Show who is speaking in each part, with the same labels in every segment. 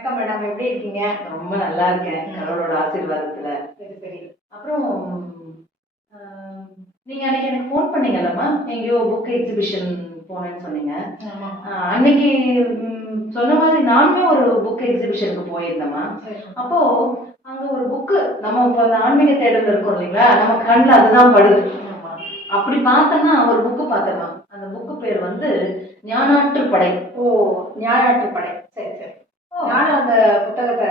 Speaker 1: வணக்கம் மேடம் எப்படி இருக்கீங்க?
Speaker 2: ரொம்ப நல்லா இருக்கேன் கடவுளோட ஆசீர்வாதத்துல.
Speaker 1: சரி சரி.
Speaker 2: அப்புறம் நீங்க அன்னைக்கு எனக்கு ஃபோன் பண்ணீங்கல்லம்மா. எங்கேயோ புக் எக்ஸிபிஷன் போனேன்னு சொன்னீங்க. அன்னைக்கு சொன்ன மாதிரி நானுமே ஒரு புக் எக்ஸிபிஷனுக்கு போயிருந்தேம்மா. அப்போ அங்க ஒரு புக்கு நம்ம இப்போ அந்த ஆன்மீக தேடல் இருக்கோம் இல்லைங்களா? நம்ம கண்ணில் அதுதான் படுது. அப்படி பார்த்தோன்னா ஒரு புக்கு பார்த்தேம்மா. அந்த புக்கு பேர் வந்து ஞானாற்று படை
Speaker 1: ஓ. ஞானாற்று படை சரி சரி. நானும் அந்த புத்தகத்தை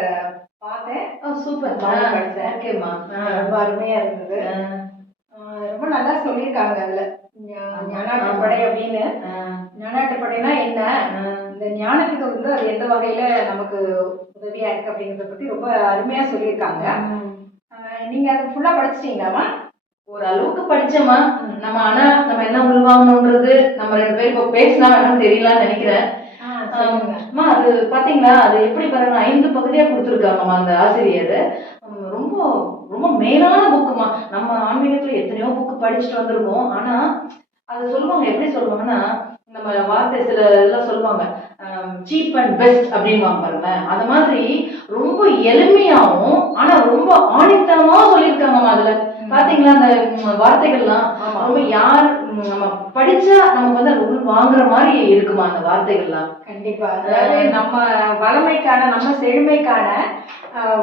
Speaker 1: பார்த்தேன்.
Speaker 2: சூப்பர்.
Speaker 1: படிச்சேன்.
Speaker 2: ஓகேம்மா.
Speaker 1: ரொம்ப அருமையா இருந்தது. ரொம்ப நல்லா சொல்லியிருக்காங்க அதுல. ஞா- ஞானாற்று
Speaker 2: ஆமா.
Speaker 1: படை அப்படின்னு. ஞானாற்று படைனா என்ன? இந்த ஞானத்துக்கு வந்து அது எந்த வகையில நமக்கு உதவியா இருக்கு அப்படிங்கறத பத்தி ரொம்ப அருமையா சொல்லியிருக்காங்க. நீங்க அது ஃபுல்லா படிச்சிட்டீங்களாமா
Speaker 2: ஒரு அளவுக்கு படிச்சோமா நம்ம ஆனா நம்ம என்ன உள்வாங்கணுன்றது நம்ம ரெண்டு பேரும் இப்போ பேசினா வேணாம் தெரியலாம்னு நினைக்கிறேன். அம்மா அது பாத்தீங்களா? அது எப்படி பாருங்க ஐந்து பகுதியா கொடுத்துருக்காங்கம்மா அந்த ஆசிரியர். ரொம்ப ரொம்ப மேலான புக்குமா நம்ம ஆன்மீகத்துல எத்தனையோ புக்கு படிச்சுட்டு வந்திருக்கோம். ஆனா அது சொல்லுவாங்க எப்படி சொல்லுவாங்கன்னா நம்ம வார்த்தை சில இதெல்லாம் சொல்லுவாங்க சீப் அண்ட் பெஸ்ட் அப்படின்வாங்க பாருங்களேன் அது மாதிரி ரொம்ப எளிமையாவும் ஆனா ரொம்ப ஆணித்தனமாவும் சொல்லியிருக்காங்கம்மா அதுல. பாத்தீங்களா அந்த வார்த்தைகள்லாம். ரொம்ப யார் நம்ம படிச்சா நமக்கு வந்து உள் வாங்குற மாதிரி இருக்குமா அந்த வார்த்தைகள்லாம்
Speaker 1: கண்டிப்பா அதாவது நம்ம வளமைக்கான நம்ம செழுமைக்கான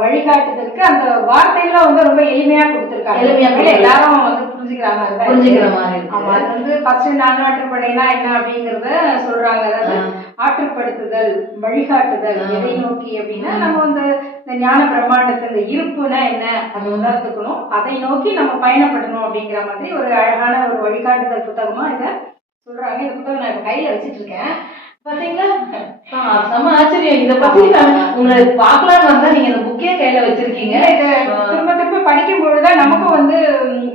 Speaker 1: வழிகாட்டுதலுக்கு அந்த வார்த்தைகளும் வந்து ரொம்ப எளிமையா கொடுத்திருக்காங்க
Speaker 2: எளிமையா
Speaker 1: எல்லாரும் வந்து புரிஞ்சுக்கிற மாதிரி.
Speaker 2: மாதிரி.
Speaker 1: ஆமா அது வந்து ஃபர்ஸ்ட் என்ன அப்படிங்கறத சொல்றாங்க அதாவது. ஆற்றுப்படுத்துதல் வழிகாட்டுதல். எதை நோக்கி அப்படின்னா நம்ம வந்து இந்த ஞான பிரம்மாண்டத்துல இந்த இருப்புனா என்ன அதை உணர்ந்துக்கணும் அதை நோக்கி நம்ம பயணப்படணும் அப்படிங்கிற மாதிரி ஒரு அழகான ஒரு வழிகாட்டுதல் புத்தகமா இதை சொல்றாங்க. இந்த புத்தகம் நான் கையில வச்சிட்டு இருக்கேன்
Speaker 2: பாத்தீங்களா செம ஆச்சரியம். இத பத்தி உங்களை பாக்கலாம்னு வந்தா நீங்க இந்த புக்கே கையில வச்சிருக்கீங்க.
Speaker 1: இத திரும்ப திரும்ப படிக்கும் பொழுதுதான் நமக்கும் வந்து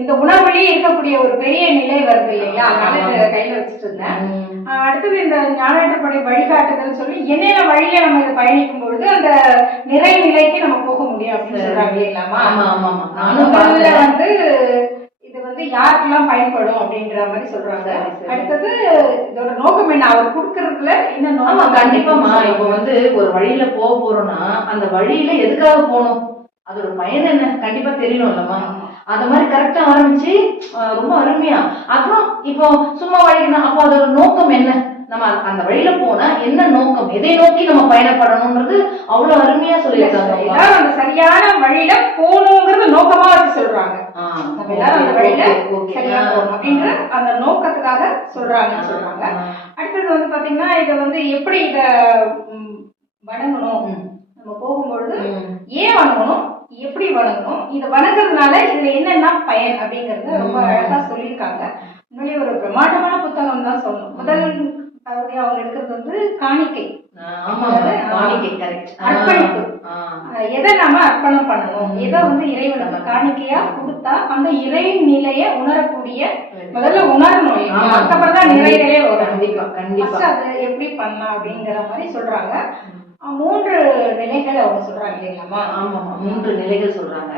Speaker 1: இந்த உணர்வுலயே இருக்கக்கூடிய ஒரு பெரிய நிலை வருது இல்லையா? அதனால இத கையில வச்சிட்டு இருந்தேன் அடுத்தது இந்த ஞானப்படை வழிகாட்டுதல் சொல்லி என்னென்ன வழியில நம்ம இதை பயணிக்கும் பொழுது அந்த நிறை நிலைக்கு நம்ம போக முடியும் அப்படின்னு சொல்றாங்க
Speaker 2: நானும்
Speaker 1: முதல்ல. வந்து இது வந்து யாருக்கெல்லாம் பயன்படும் அப்படின்ற மாதிரி சொல்றாங்க. அடுத்தது இதோட நோக்கம் என்ன? அவர் கொடுக்கறதுல என்ன
Speaker 2: ஆமா
Speaker 1: நோக்கம்
Speaker 2: கண்டிப்பாமா இப்ப வந்து ஒரு வழியில போக போறோம்னா அந்த வழியில எதுக்காக போகணும்? அதோட பயன் என்ன? கண்டிப்பா தெரியணும்லம்மா. அந்த மாதிரி கரெக்டா ஆரம்பிச்சு ரொம்ப அருமையா. அப்புறம் இப்போ சும்மா வழினா அப்போ அதோட நோக்கம் என்ன? நம்ம அந்த வழியில போனா என்ன நோக்கம்? எதை நோக்கி நம்ம பயணப்படணும்ன்றது அவ்வளவு அருமையா சொல்லியிருக்காங்க.
Speaker 1: அந்த சரியான வழியில போகணுங்கிறது நோக்கமா வச்சு சொல்றாங்க. நம்ம எல்லாரும் அந்த வழியில சரியா போகணும் அப்படிங்கிற அந்த நோக்கத்துக்காக சொல்றாங்கன்னு சொல்றாங்க. அடுத்தது வந்து பாத்தீங்கன்னா இத வந்து எப்படி இத வணங்கணும்? நம்ம போகும்பொழுது ஏன் வணங்கணும்? எப்படி வணங்கணும் இத வணங்குறதுனால இதுல என்னென்ன பயன் அப்படிங்கறத ரொம்ப. அழகா சொல்லியிருக்காங்க. உண்மையிலேயே ஒரு பிரம்மாண்டமான புத்தகம் தான் சொல்லணும். முதல் அவங்க எடுக்கிறது வந்து காணிக்கை. அர்ப்பணிப்பு. எதை நாம அர்ப்பணம் பண்ணணும். எதை வந்து இறைவன் நம்ம காணிக்கையா கொடுத்தா அந்த இறை நிலைய உணரக்கூடிய முதல்ல உணரணும். அதுக்கப்புறம் தான் நிறைகளே வரும்.
Speaker 2: கண்டிப்பா கண்டிப்பா.
Speaker 1: அது எப்படி பண்ணலாம் அப்படிங்கிற மாதிரி சொல்றாங்க. மூன்று நிலைகள் அவங்க சொல்றாங்க இல்லைங்களாமா
Speaker 2: ஆமா மூன்று நிலைகள் சொல்றாங்க.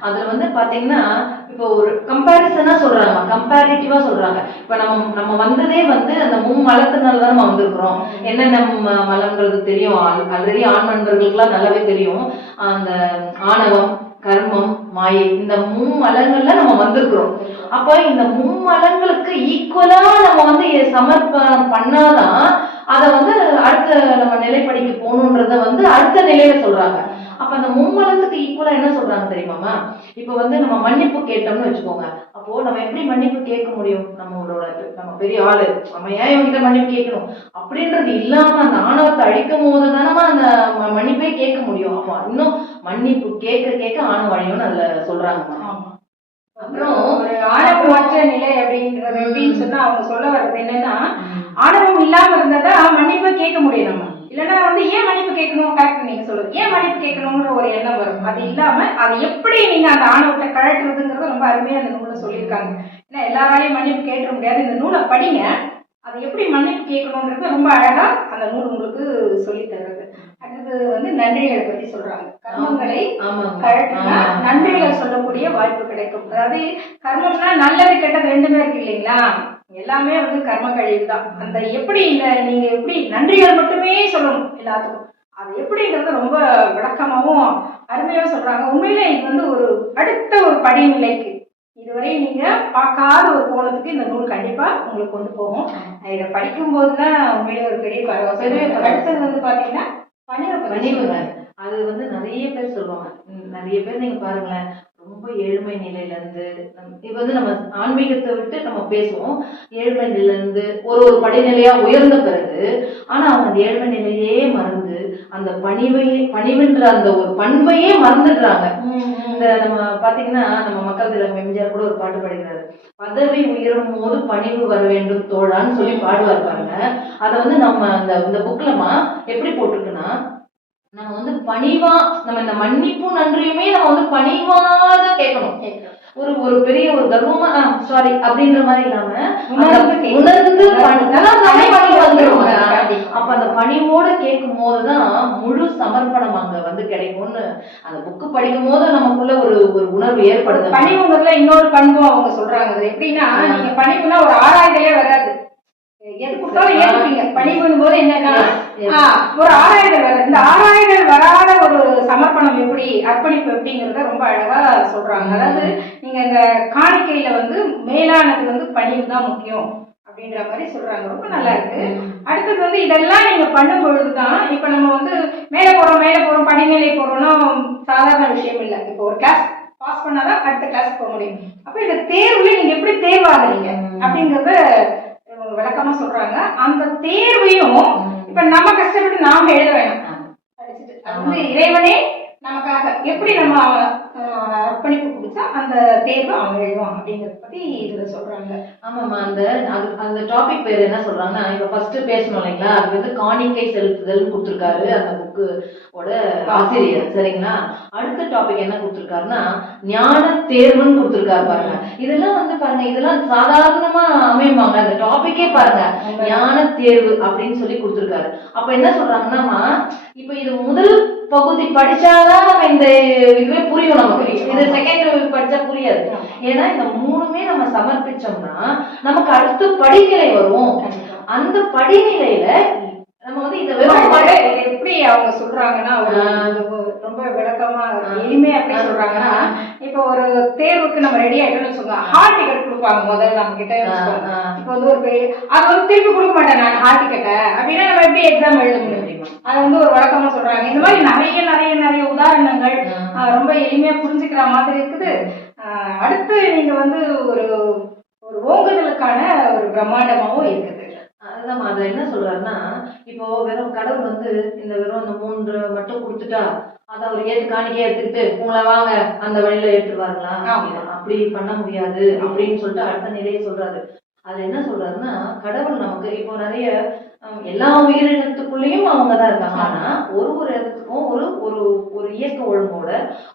Speaker 2: அதுல வந்து பாத்தீங்கன்னா இப்போ ஒரு கம்பாரிசனா சொல்றாங்க கம்பேரிட்டிவா சொல்றாங்க. இப்ப நம்ம நம்ம வந்ததே வந்து அந்த மும்மலத்தினால தான் நம்ம வந்திருக்கிறோம். என்னென்ன ம- தெரியும்? ஆல்ரெடி ஆண் நண்பர்களுக்குலாம் நல்லாவே தெரியும். அந்த ஆணவம் கர்மம் மாயை இந்த மும்மலங்கள்ல நம்ம வந்திருக்கிறோம். அப்ப இந்த மும்மலங்களுக்கு ஈக்குவலா நம்ம வந்து சமர்ப்பணம் பண்ணாதான் அதை வந்து அடுத்த நம்ம நிலைப்படிக்கு போகணுன்றத வந்து அடுத்த நிலையில சொல்றாங்க. அப்ப அந்த மும்மலத்துக்கு ஈக்குவலா என்ன சொல்றாங்க தெரியுமாமா இப்ப வந்து நம்ம மன்னிப்பு கேட்டோம்னு வச்சுக்கோங்க. அப்போ நம்ம எப்படி மன்னிப்பு கேட்க முடியும்? நம்மளோட நம்ம பெரிய ஆளு. நம்ம ஏன் இவங்கிட்ட மன்னிப்பு கேட்கணும்? அப்படின்றது இல்லாம அந்த ஆணவத்தை அழிக்கும் போது தானமா அந்த மன்னிப்பே கேட்க முடியும். அப்போ இன்னும் மன்னிப்பு கேட்க கேட்க ஆணவ அழியும்னு அதுல சொல்றாங்க அப்புறம்
Speaker 1: ஒரு ஆணவமற்ற நிலை அப்படின்றது எப்படின்னு சொன்னா அவங்க சொல்ல வர்றது என்னன்னா ஆணவம் இல்லாம இருந்தா மன்னிப்பு கேட்க முடியும் நம்ம. இல்லைன்னா வந்து ஏன் மன்னிப்பு கேட்கணும்? கரெக்ட் நீங்க சொல்லுது ஏன் மன்னிப்பு கேட்கணுங்கிற ஒரு எண்ணம் வரும். அது இல்லாம அது எப்படி நீங்க அந்த ஆணவத்தை கழட்டுறதுங்கிறது ரொம்ப அருமையா அந்த நூலை சொல்லியிருக்காங்க. ஏன்னா எல்லாராலையும் மன்னிப்பு கேட்டுற முடியாது. இந்த நூலை படிங்க. அது எப்படி மன்னிப்பு கேட்கணுன்றது ரொம்ப அழகா அந்த நூல் உங்களுக்கு சொல்லி தருது. அடுத்தது வந்து நன்றிகளை பத்தி சொல்றாங்க. கர்மங்களை கழட்டினா. நன்றிகளை சொல்லக்கூடிய வாய்ப்பு கிடைக்கும். அதாவது கர்மம்னா நல்லது கெட்டது ரெண்டுமே இருக்கு இல்லைங்களா? எல்லாமே வந்து கர்ம கழிவு தான். அந்த எப்படி இந்த நீங்க எப்படி நன்றிகள் மட்டுமே சொல்லணும் எல்லாத்துக்கும். அது எப்படிங்கிறது ரொம்ப விளக்கமாவும் அருமையாவும் சொல்றாங்க. உண்மையிலே இது வந்து ஒரு அடுத்த ஒரு படிநிலைக்கு இதுவரை நீங்க பார்க்காத ஒரு கோலத்துக்கு இந்த நூல் கண்டிப்பா உங்களுக்கு கொண்டு போகும். இதை படிக்கும்போது தான் உண்மையிலே ஒரு பெரிய. அடுத்தது வந்து பாத்தீங்கன்னா
Speaker 2: பணிவுங்க அது வந்து நிறைய பேர் சொல்லுவாங்க. நிறைய பேர் நீங்க பாருங்களேன். ரொம்ப ஏழ்மை நிலையில இருந்து இப்ப வந்து நம்ம ஆன்மீகத்தை விட்டு நம்ம பேசுவோம். ஏழ்மை நிலையில இருந்து ஒரு ஒரு படிநிலையா உயர்ந்த பிறகு ஆனா அவங்க அந்த ஏழ்மை நிலையே மறந்து அந்த பணிவையே பணிவுன்ற அந்த ஒரு பண்பையே மறந்துடுறாங்க. இந்த நம்ம பாத்தீங்கன்னா நம்ம மக்கள் திலகம் எம்ஜிஆர் கூட ஒரு பாட்டு பாடுகிறாரு பதவி உயரும் போது பணிவு வர வேண்டும் தோழான்னு சொல்லி பாடுவார் பாருங்க. அதை வந்து நம்ம அந்த இந்த புக்லமா எப்படி போட்டிருக்குன்னா நம்ம வந்து பணிவா நம்ம இந்த மன்னிப்பும் நன்றியுமே நம்ம வந்து பணிவாதான் கேட்கணும். ஒரு ஒரு பெரிய ஒரு கர்வமா சாரி அப்படின்ற மாதிரி இல்லாம
Speaker 1: உணர்ந்து
Speaker 2: பணி- பணி
Speaker 1: கண்டிப்பா.
Speaker 2: அப்ப அந்த பணிவோட கேட்கும் போதுதான் முழு சமர்ப்பணம் அங்க வந்து கிடைக்கும்னு அந்த புக்கு படிக்கும் போது நமக்குள்ள ஒரு ஒரு உணர்வு ஏற்படுது.
Speaker 1: பணிவுங்கிறதுல இன்னொரு பண்பும் அவங்க சொல்றாங்க. எப்படின்னா. நீங்க பணிவுனா ஒரு ஆராய்தலே வராது. எது கொடுத்தாலும்
Speaker 2: ஆ.
Speaker 1: ஏத்துப்பீங்க? பணிவுன்னு போது என்னன்னா ஒரு ஆராய்தல் வராது இந்த ஆராய்தல் வராத ஒரு சமர்ப்பணம் எப்படி அர்ப்பணிப்பு எப்படிங்கிறத ரொம்ப அழகா சொல்றாங்க. அதாவது நீங்க இந்த காணிக்கையில வந்து மேலானது வந்து பணிவு தான் முக்கியம் அப்படின்ற மாதிரி சொல்றாங்க. ரொம்ப நல்லா இருக்கு. அடுத்தது வந்து இதெல்லாம் நீங்க பண்ணும் பொழுதுதான் இப்ப நம்ம வந்து மேல போறோம் மேல போறோம் படிநிலை போறோம்னா சாதாரண விஷயம் இல்ல. இப்போ ஒரு கிளாஸ் பாஸ் பண்ணாதான் அடுத்த கிளாஸ் போக முடியும். அப்ப இந்த தேர்வுல நீங்க எப்படி தேர்வாகிறீங்க. அப்படிங்கறத விளக்கமா சொல்றாங்க. அந்த தேர்வையும் இப்ப நம்ம கஷ்டப்பட்டு நாம எழுத வேணாம். வந்து இறைவனே நமக்காக எப்படி நம்ம அர்ப்பணிப்பு கொடுத்தா அந்த தேர்வை அவன் எழுதுவான் அப்படிங்கறத பத்தி இதுல சொல்றாங்க.
Speaker 2: ஆமாமா அந்த அந்த டாபிக் பேர் என்ன சொல்றாங்கன்னா இப்ப ஃபர்ஸ்ட் பேசணும் இல்லைங்களா? அது வந்து காணிக்கை செலுத்துதல் கொடுத்திருக்காரு. அந்த புக்கு ஓட ஆசிரியர். சரிங்களா? அடுத்த டாபிக் என்ன கொடுத்திருக்காருன்னா ஞான தேர்வுன்னு கொடுத்திருக்காரு பாருங்க. இதெல்லாம் வந்து பாருங்க இதெல்லாம் சாதாரணமா அமையுமாங்க? அந்த டாபிக்கே பாருங்க. ஞான தேர்வு அப்படின்னு சொல்லி கொடுத்திருக்காரு. அப்ப என்ன சொல்றாங்கன்னா இப்ப இது முதல் பகுதி படிச்சாதான் நம்ம இந்த இதுவே புரியும் நமக்கு. இது செகண்ட் படிச்சா புரியாது. ஏன்னா இந்த மூணுமே நம்ம சமர்ப்பிச்சோம்னா நமக்கு அடுத்த படிநிலை வரும். அந்த படிநிலையில நம்ம வந்து வெறும்
Speaker 1: அது எப்படி அவங்க சொல்றாங்கன்னா ரொம்ப விளக்கமா எளிமையா எப்படி சொல்றாங்கன்னா இப்போ ஒரு தேர்வுக்கு நம்ம ரெடி ஆயிட்டோம்னு வச்சுக்கோங்க. ஹால் டிக்கெட் கொடுப்பாங்க முதல்ல நம்ம கிட்ட. இப்போ வந்து ஒரு பெரிய அது வந்து திருப்பி கொடுக்க மாட்டேன் நான் ஹால் டிக்கெட்டை அப்படின்னா நம்ம எப்படி எக்ஸாம் எழுத முடியும்? அதை வந்து ஒரு வழக்கமா சொல்றாங்க. இந்த மாதிரி நிறைய நிறைய நிறைய உதாரணங்கள் ரொம்ப எளிமையா புரிஞ்சுக்கிற மாதிரி இருக்குது. அடுத்து நீங்க வந்து ஒரு ஒரு ஓங்குதலுக்கான ஒரு பிரம்மாண்டமாவும் இருக்குது.
Speaker 2: அதுதான் அதுல என்ன சொல்றாருன்னா இப்போ வெறும் கடவுள் வந்து இந்த வெறும் அந்த மூன்று மட்டும் கொடுத்துட்டா அதை அவர் ஏத்து காணிக்கையா எடுத்துக்கிட்டு உங்களை வாங்க அந்த வழியில
Speaker 1: ஆமா.
Speaker 2: அப்படி பண்ண முடியாது அப்படின்னு சொல்லிட்டு அடுத்த நிலையை சொல்றாரு. அதுல என்ன சொல்றாருன்னா கடவுள் நமக்கு இப்போ நிறைய எல்லா உயிரினத்துக்குள்ளேயும் அவங்க தான் இருக்காங்க. ஆனா ஒரு ஒரு இடத்துக்கும் ஒரு ஒரு ஒரு இயக்க ஒழுங்கோட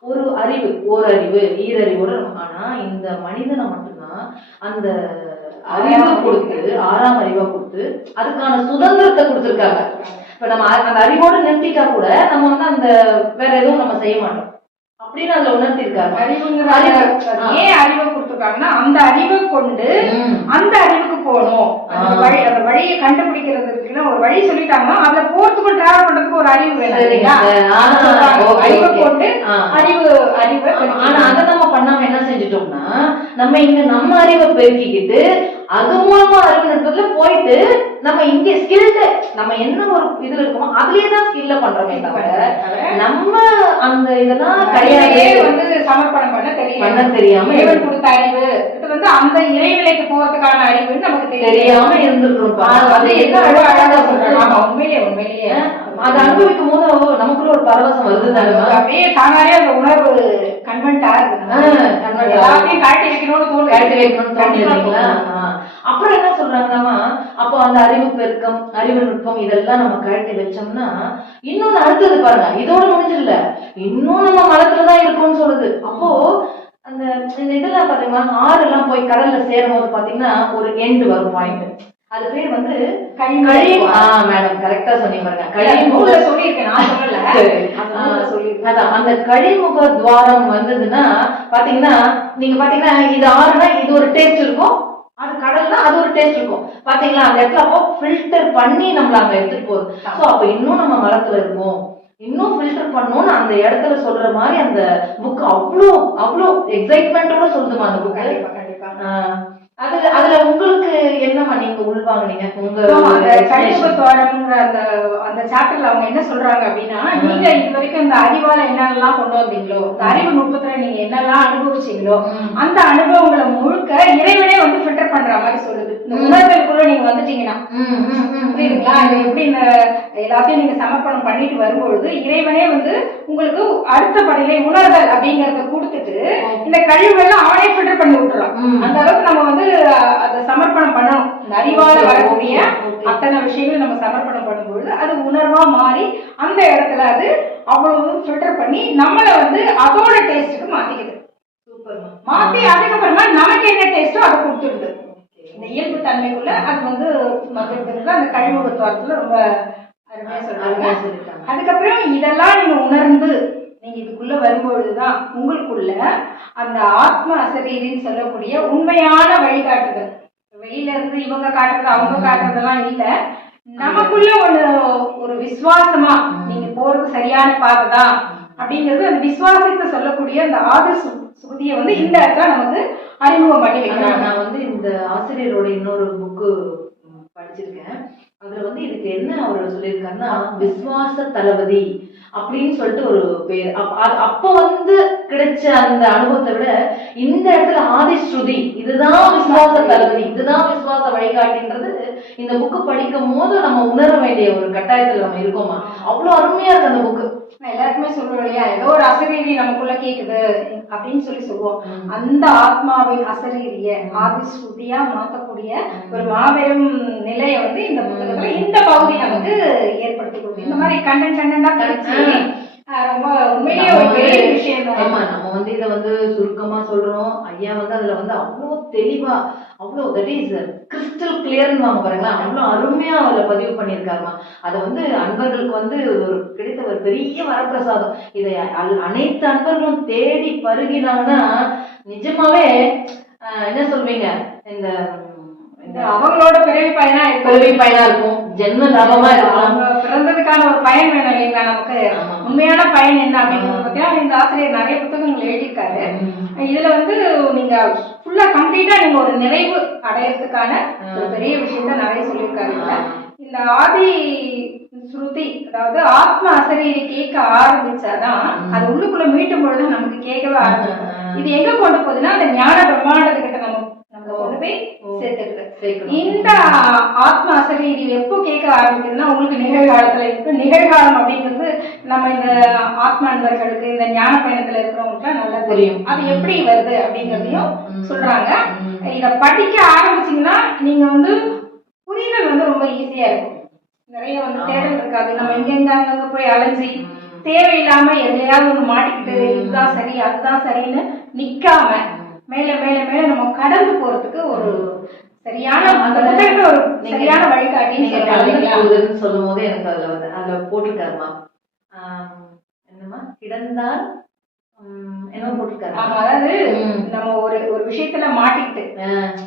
Speaker 2: ஒரு அறிவு ஓரறிவு ஈரறிவோட இருக்கும். ஆனா இந்த மனிதனை மட்டும்தான் அந்த அறிவை கொடுத்து ஆறாம் அறிவை கொடுத்து அதுக்கான சுதந்திரத்தை கொடுத்துருக்காங்க. இப்ப நம்ம அந்த அறிவோட நிறுத்திட்டா கூட நம்ம வந்து அந்த வேற எதுவும் நம்ம செய்ய மாட்டோம். அப்படின்னு அதுல உணர்த்திருக்காரு
Speaker 1: அறிவுங்கிற ஏன் அறிவை கொடுத்துருக்காங்கன்னா அந்த அறிவை கொண்டு. அந்த அறிவுக்கு போகணும் அந்த. வழி அந்த வழியை கண்டுபிடிக்கிறதுக்குன்னா ஒரு வழி சொல்லிட்டாங்கன்னா அதுல போறதுக்கும் டிராவல் பண்றதுக்கு ஒரு அறிவு வேணும். இல்லைங்களா? அறிவை
Speaker 2: ஆ.
Speaker 1: அறிவு அறிவை
Speaker 2: ஆனா அதை நம்ம பண்ணாம என்ன செஞ்சுட்டோம்னா நம்ம இங்க நம்ம அறிவை பெருக்கிக்கிட்டு அது மூலமா அறிவு நட்பத்துல போயிட்டு நம்ம இங்க ஸ்கில்டு நம்ம என்ன ஒரு இதுல இருக்கோமோ அதுலயே தான் ஸ்கில்ல பண்றோமே தவிர நம்ம அந்த இதெல்லாம்
Speaker 1: கிடையாதே. வந்து சமர்ப்பணம் பண்ண தெரியல
Speaker 2: பண்ண தெரியாம
Speaker 1: இறைவன் கொடுத்த அறிவு இது வந்து அந்த இறைநிலைக்கு போறதுக்கான அறிவுன்னு நமக்கு
Speaker 2: தெரியாம இருந்திருக்கிறோம்
Speaker 1: அது வந்து என்ன அழகா சொல்றாங்க. உண்மையிலேயே உண்மையிலேயே.
Speaker 2: அதை அனுபவிக்கும் போது நமக்குள்ள ஒரு பரவசம் வருது
Speaker 1: அப்படியே தானாலே அந்த உணர்வு கன்வென்ட் ஆகுது. எல்லாத்தையும் காட்டி வைக்கணும்னு தோணுது.
Speaker 2: கழட்டி வைக்கணும்னு. ஆ. அப்புறம் என்ன சொல்றாங்கன்னா அப்போ அந்த அறிவு பெருக்கம் அறிவு நுட்பம் இதெல்லாம் நம்ம கழட்டி வச்சோம்னா இன்னொன்னு அடுத்தது பாருங்க இதோட முடிஞ்சிடல இன்னும் நம்ம மலத்துல தான் இருக்கோம்னு சொல்லுது. அப்போ அந்த இந்த இதெல்லாம் பாத்தீங்கன்னா ஆறு எல்லாம் போய் கடல்ல சேரும் போது பாத்தீங்கன்னா ஒரு எண்டு வரும் பாயிண்ட் அது பேர் வந்து
Speaker 1: கழிமுக
Speaker 2: கழி
Speaker 1: துவாரம்.
Speaker 2: ஆ மேடம் கரெக்டா சொன்னீங்க பாருங்க. கழிமுக
Speaker 1: சொல்லியிருக்கேன் நான் சொல்லல. அந்த
Speaker 2: அதான் கழிமுக துவாரம் வந்ததுன்னா பாத்தீங்கன்னா நீங்க பாத்தீங்கன்னா இது ஆறுனா இது ஒரு டேஸ்ட் இருக்கும் அது பாட்டில்னா அது ஒரு டேஸ்ட் இருக்கும். பாத்தீங்களா அந்த இடத்துல அப்போ ஃபில்டர் பண்ணி நம்மள அங்க எடுத்துட்டு போகுது சோ அப்ப இன்னும் நம்ம மரத்துல இருக்கோம். இன்னும் ஃபில்டர் பண்ணணும்னு அந்த இடத்துல சொல்ற மாதிரி அந்த புக் அவ்வளோ அவ்வளோ எக்ஸைட்மெண்ட்டோட சொல்லுதுமா அந்த புக்
Speaker 1: கண்டிப்பா கண்டிப்பா.
Speaker 2: அதுல அதுல உங்களுக்கு என்னமா நீங்க உள்வாங்குனீங்க? உங்க?
Speaker 1: கழிவு தோட்டம்ங்கிற அந்த அந்த சாப்டர்ல அவங்க என்ன சொல்றாங்க அப்படின்னா நீங்க இது வரைக்கும் இந்த அறிவால என்னெல்லாம் கொண்டு வந்தீங்களோ இந்த அறிவு நுட்பத்துல நீங்க என்னெல்லாம் அனுபவிச்சீங்களோ. அந்த அனுபவங்களை முழுக்க இறைவனே வந்து ஃபில்டர் பண்ற மாதிரி சொல்லுது. இந்த உணர்தலுக்குள்ள நீங்க வந்துட்டீங்கன்னா. புரியுதுங்களா? அது எப்படி இந்த எல்லாத்தையும் நீங்க சமர்ப்பணம் பண்ணிட்டு வரும்பொழுது இறைவனே வந்து உங்களுக்கு அடுத்த படியிலே உணர்தல் அப்படிங்கறத கொடுத்துட்டு இந்த கழிவுகள்லாம் அவனே ஃபில்டர் பண்ணி விட்டுறான். அந்த அளவுக்கு நம்ம வந்து அதை சமர்ப்பணம் பண்ணணும். இந்த அறிவால வரக்கூடிய. அத்தனை விஷயங்களும் நம்ம சமர்ப்பணம் பண்ணும்பொழுது அது உணர்வா மாறி அந்த இடத்துல அது அவ்வளவு ஃபில்டர் பண்ணி நம்மள வந்து அதோட டேஸ்ட்டுக்கு மாத்திக்குது. மாத்தி அதுக்கப்புறமா நமக்கு என்ன டேஸ்டோ அதை கொடுத்துடுது இந்த இயல்பு தன்மைக்குள்ள அது வந்து வந்துடுது அந்த கழிவு துவாரத்துல ரொம்ப அருமையா சொல்றாங்க. அதுக்கப்புறம் இதெல்லாம் நீங்க உணர்ந்து நீங்க இதுக்குள்ள வரும்பொழுதுதான் உங்களுக்குள்ள அந்த ஆத்ம அசரீரின்னு சொல்லக்கூடிய உண்மையான வழிகாட்டுதல். வெளியில இருந்து இவங்க காட்டுறது அவங்க காட்டுறதெல்லாம் இல்ல. நமக்குள்ள ஒரு ஒரு விசுவாசமா நீங்க போறது சரியான பாதை தான் அப்படிங்கிறது அந்த விசுவாசத்தை சொல்லக்கூடிய அந்த ஆதி சு- சுருதியை வந்து இந்த இடத்துல நமக்கு அறிமுகம் பண்ணி வைக்கிறாங்க.
Speaker 2: நான் வந்து இந்த ஆசிரியரோட இன்னொரு புக்கு படிச்சிருக்கேன். அதுல வந்து இதுக்கு என்ன அவர் சொல்லியிருக்காருன்னா விஸ்வாச தளபதி அப்படின்னு சொல்லிட்டு ஒரு பேர். அப்ப- அது- வந்து கிடைச்ச அந்த அனுபவத்தை விட இந்த இடத்துல ஆதிஸ்ருதி இதுதான் விசுவாச தளபதி இதுதான் விசுவாச வழிகாட்டின்றது இந்த புக்கு படிக்கும் போது நம்ம உணர வேண்டிய ஒரு கட்டாயத்துல நம்ம இருக்கோமா? அவ்வளவு அருமையா இருக்கு அந்த புக்கு
Speaker 1: நான் எல்லாருக்குமே சொல்றோம் இல்லையா? ஏதோ ஒரு அசரீரி நமக்குள்ள கேக்குது அப்படின்னு சொல்லி சொல்லுவோம். அந்த ஆத்மாவின் அசரீரிய ஆதி ஸ்ருதியா மாத்தக்கூடிய ஒரு மாபெரும் நிலையை வந்து இந்த புத்தகத்துல இந்த பகுதி நமக்கு ஏற்படுத்தி கொடுக்குது. இந்த மாதிரி கண்டன் கண்டனா படிச்சு ரொம்ப உண்மையிலேயே ஒரு பெரிய விஷயம்
Speaker 2: ஆமா நம்ம வந்து இத வந்து சுருக்கமா சொல்றோம். ஐயா வந்து அதுல வந்து அவ்வளோ தெளிவா அவ்வளோ தட் இஸ் கிறிஸ்டல் கிளியர்னு வாங்க பாருங்களா அவ்வளோ அருமையா அதுல பதிவு பண்ணியிருக்காருமா. அதை வந்து அன்பர்களுக்கு வந்து ஒரு கிடைத்த ஒரு பெரிய வரப்பிரசாதம். இதை அனைத்து அன்பர்களும் தேடி பருகினாங்கன்னா நிஜமாவே என்ன சொல்வீங்க? இந்த
Speaker 1: அவங்களோட பிறவி பயனா
Speaker 2: கல்வி பயனா இருக்கும். ஜென்ம லாபமா இருக்கலாம்.
Speaker 1: பிறந்ததுக்கான ஒரு பயன் வேணும் இல்லைங்களா நமக்கு. உண்மையான பயன் என்ன அப்படிங்கறத பத்தி இந்த ஆசிரியர் நிறைய புத்தகங்கள் எழுதியிருக்காரு. இதுல வந்து நீங்க ஃபுல்லா கம்ப்ளீட்டா நீங்க ஒரு நிறைவு அடையறதுக்கான ஒரு பெரிய விஷயத்த நிறைய சொல்லியிருக்காரு. இந்த ஆதி ஸ்ருதி அதாவது ஆத்ம அசரீரி கேட்க ஆரம்பிச்சாதான் அது உள்ளுக்குள்ள மீட்டும் பொழுது நமக்கு கேட்கவே ஆரம்பிக்கும். இது எங்க கொண்டு போகுதுன்னா அந்த ஞான பிரம்மாண்டத்துக்கிட்ட நம்ம நம்ம கொண்டு போய். இந்த ஆத்ம அசரீரி எப்போ கேட்க ஆரம்பிக்குதுன்னா உங்களுக்கு நிகழ்காலத்துல இருக்கு. நிகழ்காலம் அப்படிங்கிறது நம்ம இந்த ஆத்ம அன்பர்களுக்கு இந்த ஞான பயணத்துல இருக்கிறவங்களுக்கு நல்லா தெரியும். அது எப்படி வருது அப்படிங்கறதையும் சொல்றாங்க. இத படிக்க ஆரம்பிச்சீங்கன்னா நீங்க வந்து புரிதல் வந்து ரொம்ப ஈஸியா இருக்கும். நிறைய வந்து தேடல் இருக்காது. நம்ம எங்கெங்க அங்கங்க போய் அலைஞ்சி தேவையில்லாம எதுலயாவது ஒண்ணு மாட்டிக்கிட்டு இதுதான் சரி அதுதான் சரின்னு நிக்காம மேல மேல மேல நம்ம கடந்து போறதுக்கு ஒரு சரியான அந்த புத்தகத்துல ஒரு சரியான
Speaker 2: சொல்லும் போதே எனக்கு அதுல வந்து அதுல என்னம்மா? கிடந்தால் உம், என்னமோ போட்டிருக்காரு
Speaker 1: அதாவது. நம்ம ஒரு ஒரு விஷயத்துல மாட்டிக்கிட்டு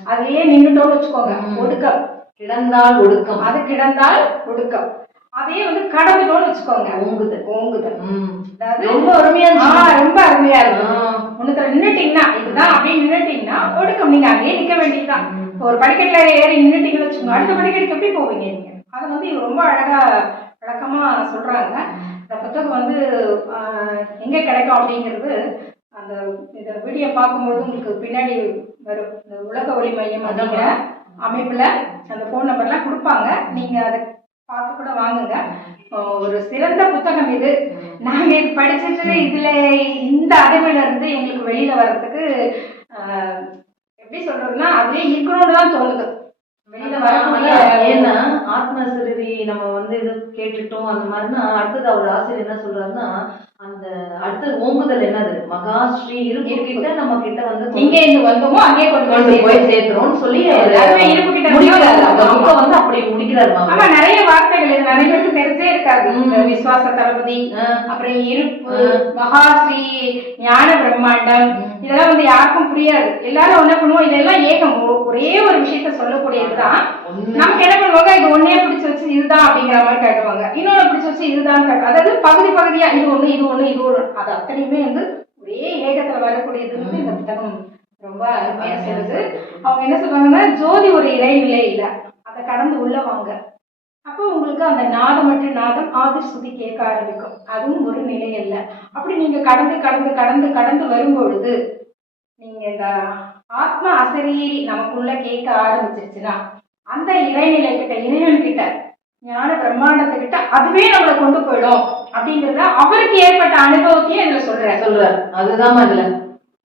Speaker 1: அதுலயே நின்னுட்டோம்னு வச்சுக்கோங்க ஒடுக்கம்.
Speaker 2: கிடந்தால் ஒடுக்கம்.
Speaker 1: அது கிடந்தால் ஒடுக்கம். அதையே வந்து கடந்துட்டோம்னு வச்சுக்கோங்க.
Speaker 2: ஓங்குதல் உம்.
Speaker 1: அதாவது
Speaker 2: ரொம்ப அருமையா.
Speaker 1: ரொம்ப அருமையா இருக்கும்
Speaker 2: ஆ.
Speaker 1: ஒண்ணுத்துல நின்னுட்டீங்கன்னா இதுதான் அப்படின்னு நின்னுட்டீங்கன்னா ஒடுக்கம். நீங்க அங்கேயே நிக்க வேண்டியதுதான். ஒரு படிக்கட்டுல ஏறி நின்னுட்டீங்கன்னு வச்சுக்கோங்க அடுத்த படிக்கட்டுக்கு எப்படி போவீங்க நீங்க? அதை வந்து இவங்க ரொம்ப அழகா விளக்கமா சொல்றாங்க. இந்த புத்தகம் வந்து எங்க கிடைக்கும் அப்படிங்கிறது அந்த இந்த வீடியோ பார்க்கும்போது உங்களுக்கு பின்னாடி வரும். இந்த உலக ஒளி மையம் அப்படிங்கிற அமைப்புல அந்த ஃபோன் நம்பர்லாம் கொடுப்பாங்க. நீங்க அதை பார்த்து கூட வாங்குங்க. ஒரு சிறந்த புத்தகம் இது. நாங்க படிச்சுட்டு இதுல இந்த அறிவுல இருந்து எங்களுக்கு வெளியில வர்றதுக்கு ஆஹ் எப்படி சொல்றதுன்னா அதுவே இருக்கணும்னு தான் தோணுது. வெளியில வரக்கூடிய
Speaker 2: ஏன்னா ஆத்ம சிறுவி நம்ம வந்து இது கேட்டுட்டோம் அந்த மாதிரினா அடுத்தது அவர் ஆசிரியர் என்ன சொல்றாருன்னா அந்த அடுத்து ஓங்குதல் என்னது? மகாஸ்ரீ இருக்கு கிட்ட நம்ம கிட்ட வந்து
Speaker 1: இங்க இருந்து வந்தோமோ அங்கே கொண்டு போய்
Speaker 2: சேர்க்கிறோம்னு சொல்லி
Speaker 1: இருப்பு கிட்ட
Speaker 2: முடிக்கிறாரு. book-அ வந்து அப்படி முடிக்கிறாரு.
Speaker 1: ஆமா நிறைய வார்த்தைகள் இது நிறைய பேருக்கு தெரிஞ்சே இருக்காது. விஸ்வாச தளபதி. அப்புறம் இருப்பு. மகாஸ்ரீ ஞான பிரம்மாண்டம் இதெல்லாம் வந்து யாருக்கும் புரியாது. எல்லாரும் என்ன பண்ணுவோம்? இதெல்லாம் ஏகம் ஒரே ஒரு விஷயத்த சொல்லக்கூடியதுதான். நமக்கு என்ன பண்ணுவாங்க? இது ஒன்னே பிடிச்சு வச்சு இதுதான் அப்படிங்கிற மாதிரி காட்டுவாங்க. இன்னொன்னு பிடிச்சு வச்சு இதுதான் காட்டு அதாவது பகுதி பகுதியா இது ஒண்ணு இது ஒண்ணு இது ஒரு அது அத்தனையுமே வந்து ஒரே ஏகத்துல வரக்கூடியது வந்து இந்த புத்தகம் ரொம்ப அருமையா சொல்லுது. அவங்க என்ன சொல்றாங்கன்னா ஜோதி ஒரு இறைநிலை இல்ல. அதை கடந்து உள்ள வாங்க. அப்போ உங்களுக்கு அந்த நாதமற்ற நாதம் ஆதிர் சுத்தி கேட்க ஆரம்பிக்கும். அதுவும் ஒரு நிலை அல்ல. அப்படி நீங்க கடந்து கடந்து கடந்து கடந்து வரும்பொழுது நீங்க இந்த ஆத்ம அசரி நமக்குள்ள கேட்க ஆரம்பிச்சிருச்சுன்னா அந்த இறைநிலை கிட்ட இறைவன் கிட்ட ஞான பிரம்மாண்டத்துக்கிட்ட அதுவே நம்மளை கொண்டு போயிடும் அப்படிங்கறத அவருக்கு ஏற்பட்ட அனுபவத்தையே இதுல சொல்றாரு.
Speaker 2: சொல்றாரு. அதுதான் இதுல.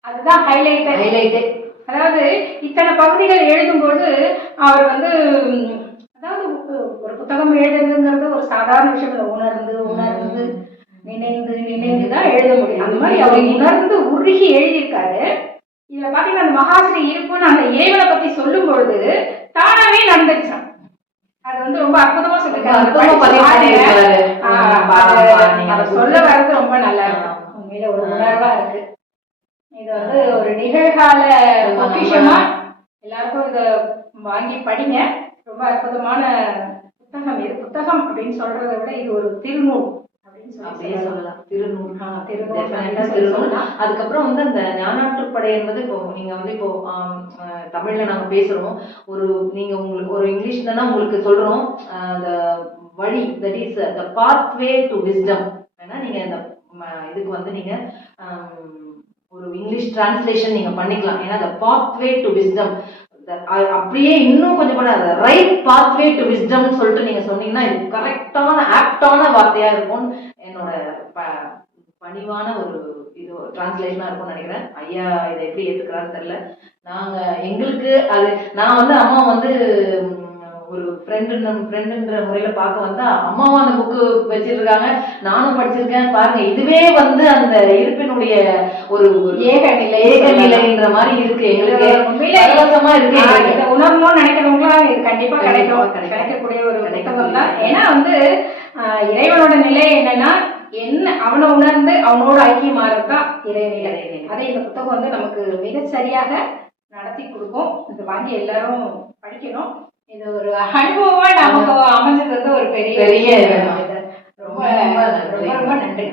Speaker 1: அதுதான் ஹைலைட்
Speaker 2: ஹைலைட்டே
Speaker 1: அதாவது இத்தனை பகுதிகள் எழுதும்போது அவர் வந்து அதாவது ஒரு- புத்தகம் எழுதுறதுங்கிறது ஒரு சாதாரண விஷயம் இல்லை. உணர்ந்து உணர்ந்து நினைந்து நினைந்து தான் எழுத முடியும். அந்த மாதிரி அவர் உணர்ந்து. உருகி எழுதியிருக்காரு. இதுல பாத்தீங்கன்னா அந்த மகாஸ்ரீ இருப்புன்னு அந்த இறைவனை பத்தி சொல்லும் பொழுது தானாவே நடந்துச்சான் அது வந்து ரொம்ப அற்புதமா அது சொல்ல வர்றது ரொம்ப நல்லா இருக்கு
Speaker 2: ஆமா.
Speaker 1: உண்மையில ஒரு உணர்வா இருக்கு. இது வந்து ஒரு நிகழ்கால பொக்கிஷமா எல்லாருக்கும் இத வாங்கி படிங்க. ரொம்ப அற்புதமான புத்தகம் இது புத்தகம் அப்படின்னு சொல்றதை விட இது ஒரு திருநூல்.
Speaker 2: அப்படியே
Speaker 1: சொல்லலாம்.
Speaker 2: திருநூல்
Speaker 1: சொல்லலாம்.
Speaker 2: அதுக்கப்புறம் வந்து அந்த ஞானாற்றுப்படை என்பது இப்போ நீங்க வந்து இப்போ தமிழ்ல நாங்க பேசுறோம். ஒரு நீங்க உங்களுக்கு ஒரு இங்கிலீஷ் தானே உங்களுக்கு சொல்றோம். அந்த வழி that is the pathway to wisdom வேணா நீங்க இந்த இதுக்கு வந்து நீங்க ஒரு இங்கிலீஷ் டிரான்ஸ்லேஷன் நீங்க பண்ணிக்கலாம். ஏன்னா த பாத்வே டு விஸ்டம் அப்படியே இன்னும் கொஞ்சம் பண்ண ரைட் பாத்வே டு விஸ்டம் சொல்லிட்டு நீங்க சொன்னீங்கன்னா இது கரெக்டான ஆப்டான வார்த்தையா இருக்கும்னு என்னோட ப- பணிவான ஒரு இது டிரான்ஸ்லேஷனா இருக்கும்னு நினைக்கிறேன். ஐயா இதை எப்படி ஏத்துக்கிறாரு தெரியல. நாங்க எங்களுக்கு அது நான் வந்து அம்மா வந்து ஒரு ஃப்ரெண்டு ஃப்ரெண்டுன்ற முறையில பார்க்க வந்தா அம்மாவும் அந்த புக்கு வச்சிருக்காங்க. நானும் படிச்சிருக்கேன். பாருங்க இதுவே வந்து அந்த இருப்பினுடைய ஒரு
Speaker 1: ஏக நிலை
Speaker 2: ஏக நிலைன்ற மாதிரி இருக்கு. எங்களுக்கு பரவசமா இருக்கு.
Speaker 1: ஆஹ்
Speaker 2: எங்களுக்கு.
Speaker 1: இதை கண்டிப்பா கிடைக்கும். கிடைக்கக்கூடிய ஒரு. புத்தகம் தான். ஏன்னா வந்து இறைவனோட நிலை என்னன்னா என்ன அவனை உணர்ந்து அவனோட ஐக்கியமாறது தான் இறைநிலை. அதை இந்த புத்தகம் வந்து நமக்கு மிகச் சரியாக நடத்தி கொடுக்கும். இது வாங்கி எல்லாரும் படிக்கணும். இது ஒரு அனுபவமா நமக்கு அமைஞ்சது வந்து ஒரு பெரிய
Speaker 2: பெரிய
Speaker 1: ரொம்ப. ரொம்ப ரொம்ப நன்றி.